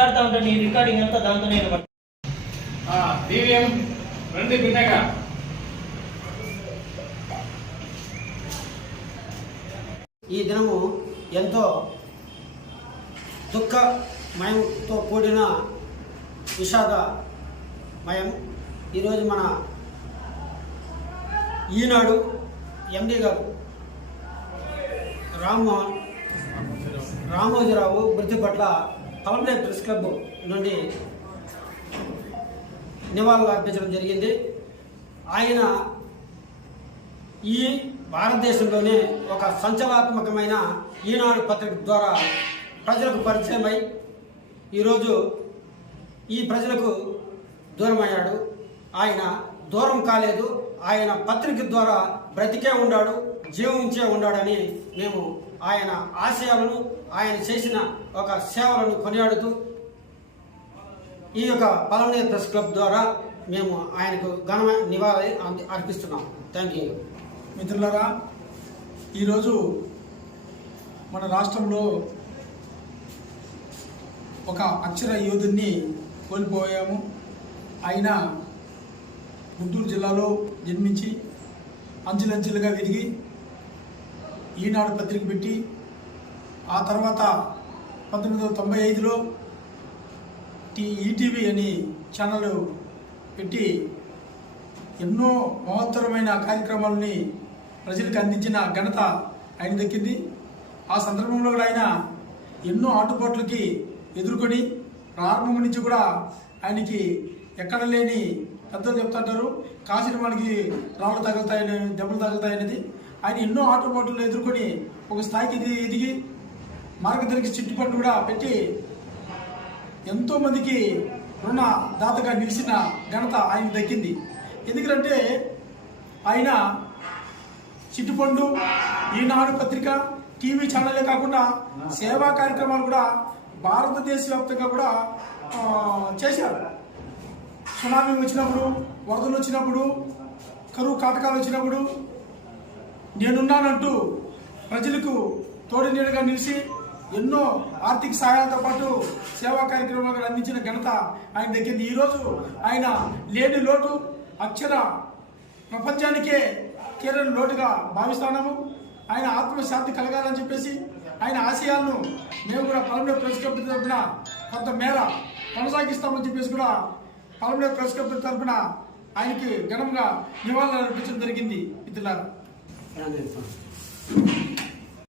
మాట్లాడుతూ ఉంటాను, నీ రికార్డింగ్ అంతా దాంతోనే దివ్యం రండి బిడ్డగా. ఈ దినము ఎంతో దుఃఖమయంతో కూడిన విషాదమయం. ఈరోజు మన ఈనాడు ఎండి గారు రామోజీరావు మృతి పట్ల పలమనే ప్రెస్ క్లబ్ నుండి నివాళులు అర్పించడం జరిగింది. ఆయన ఈ భారతదేశంలోనే ఒక సంచలనాత్మకమైన ఈనాడు పత్రిక ద్వారా ప్రజలకు పరిచయమై ఈరోజు ఈ ప్రజలకు దూరమయ్యాడు. ఆయన దూరం కాలేదు, ఆయన పత్రిక ద్వారా బ్రతికే ఉన్నాడు, జీవించే ఉన్నాడని మేము ఆయన ఆశయాలను, ఆయన చేసిన ఒక సేవలను కొనియాడుతూ ఈ యొక్క పలమనేరు ప్రెస్ క్లబ్ ద్వారా మేము ఆయనకు ఘనమైన నివాళి అర్పిస్తున్నాం. Thank you. మిత్రులారా, ఈరోజు మన రాష్ట్రంలో ఒక అక్షర యోధుడిని కోల్పోయాము. ఆయన గుంటూరు జిల్లాలో జన్మించి అంచెలంచెలుగా ఎదిగి ఈనాడు పత్రిక పెట్టి ఆ తర్వాత 1995లో ఈటీవీ అని ఛానల్ పెట్టి ఎన్నో మహత్తరమైన కార్యక్రమాలని ప్రజలకు అందించిన ఘనత ఆయన దక్కింది. ఆ సందర్భంలో కూడా ఆయన ఎన్నో ఆటుపోట్లకి ఎదుర్కొని ప్రారంభం నుంచి కూడా ఆయనకి ఎక్కడ లేని పెద్దలు చెప్తుంటారు, కాసిన మనకి రాళ్ళు తగులుతాయని, దెబ్బలు తగులుతాయనేది. ఆయన ఎన్నో ఆటుపోట్లను ఎదుర్కొని ఒక స్థాయికి ఎదిగి మార్గదర్శి చిట్టుపట్టు కూడా పెట్టి ఎంతోమందికి రుణ దాతగా నిలిచిన ఘనత ఆయనకు దక్కింది. ఎందుకంటే ఆయన చిట్టుపండు, ఈనాడు పత్రిక, టీవీ ఛానలే కాకుండా సేవా కార్యక్రమాలు కూడా భారతదేశ వ్యాప్తంగా కూడా చేశారు. సునామీ వచ్చినప్పుడు, వరదలు వచ్చినప్పుడు, కరువు కాటకాలు వచ్చినప్పుడు నేనున్నానంటూ ప్రజలకు తోడు నీడగా నిలిచి ఎన్నో ఆర్థిక సహాయాలతో పాటు సేవా కార్యక్రమాలు అందించిన ఘనత ఆయన దక్కింది. ఈరోజు ఆయన లేని లోటు అక్షర ప్రపంచానికే తీరని లోటుగా భావిస్తున్నాము. ఆయన ఆత్మశాంతి కలగాలని చెప్పేసి ఆయన ఆశయాలను మేము కూడా పలమనేరు ప్రెస్ క్లబ్ తరఫున కొంత మేర కొనసాగిస్తామని చెప్పేసి కూడా పలమనేరు ప్రెస్ క్లబ్ తరఫున ఆయనకి ఘనంగా నివాళులు అర్పించడం జరిగింది. మిత్రులారా,